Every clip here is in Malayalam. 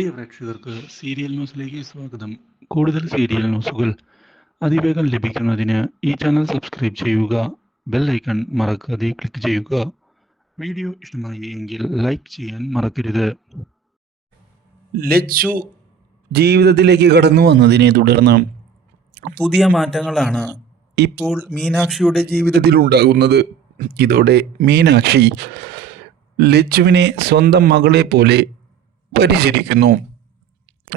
പ്രിയ പ്രേക്ഷകർക്ക് സീരിയൽ ന്യൂസിലേക്ക് സ്വാഗതം. കൂടുതൽ സീരിയൽ ന്യൂസുകൾ അതിവേഗം ലഭിക്കുന്നതിന് ഈ ചാനൽ സബ്സ്ക്രൈബ് ചെയ്യുക ബെൽ ഐക്കൺ മറക്കാതെ ക്ലിക്ക് ചെയ്യുക. വീഡിയോ ഇഷ്ടമായി എങ്കിൽ ലൈക്ക് ചെയ്യാൻ മറക്കരുത്. ലച്ചു ജീവിതത്തിലേക്ക് കടന്നു വന്നതിനെ തുടർന്ന് പുതിയ മാറ്റങ്ങളാണ് ഇപ്പോൾ മീനാക്ഷിയുടെ ജീവിതത്തിൽ ഉണ്ടാകുന്നത്. ഇതോടെ മീനാക്ഷി ലച്ചുവിനെ സ്വന്തം മകളെ പോലെ പരിചരിക്കുന്നു.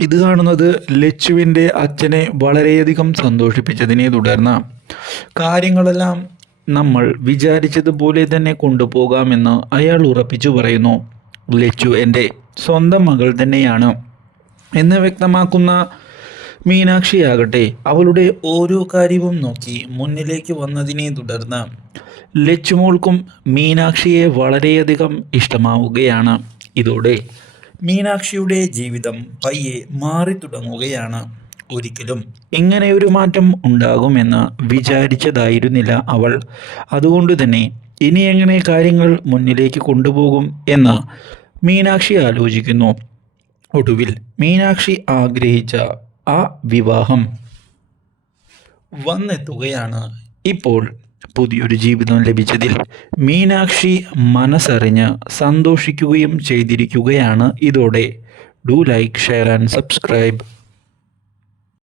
ഇത് കാണുന്നത് ലച്ചുവിന്റെ അച്ഛനെ വളരെയധികം സന്തോഷിപ്പിച്ചതിനെ തുടർന്ന് കാര്യങ്ങളെല്ലാം നമ്മൾ വിചാരിച്ചതുപോലെ തന്നെ കൊണ്ടുപോകാമെന്ന് അയാൾ ഉറപ്പിച്ചു പറയുന്നു. ലച്ചു എന്റെ സ്വന്തം മകൾ തന്നെയാണ് എന്ന് വ്യക്തമാക്കുന്ന മീനാക്ഷിയാകട്ടെ അവളുടെ ഓരോ കാര്യവും നോക്കി മുന്നിലേക്ക് വന്നതിനെ തുടർന്ന് ലച്ചുമോൾക്കും മീനാക്ഷിയെ വളരെയധികം ഇഷ്ടമാവുകയാണ്. ഇതോടെ മീനാക്ഷിയുടെ ജീവിതം പയ്യെ മാറി തുടങ്ങുകയാണ് ഒരിക്കലും. ഇങ്ങനെ ഒരു മാറ്റം ഉണ്ടാകുമെന്ന് വിചാരിച്ചതായിരുന്നില്ല അവൾ. അതുകൊണ്ട് തന്നെ ഇനി എങ്ങനെ കാര്യങ്ങൾ മുന്നിലേക്ക് കൊണ്ടുപോകും എന്ന് മീനാക്ഷി ആലോചിക്കുന്നു. ഒടുവിൽ മീനാക്ഷി ആഗ്രഹിച്ച ആ വിവാഹം വന്നെത്തുകയാണ് ഇപ്പോൾ പുതിയൊരു ജീവിതം ലഭിച്ചതിൽ മീനാക്ഷി മനസ്സറിഞ്ഞ് സന്തോഷിക്കുകയും ചെയ്തിരിക്കുകയാണ് ഇതോടെ. Do like share and subscribe.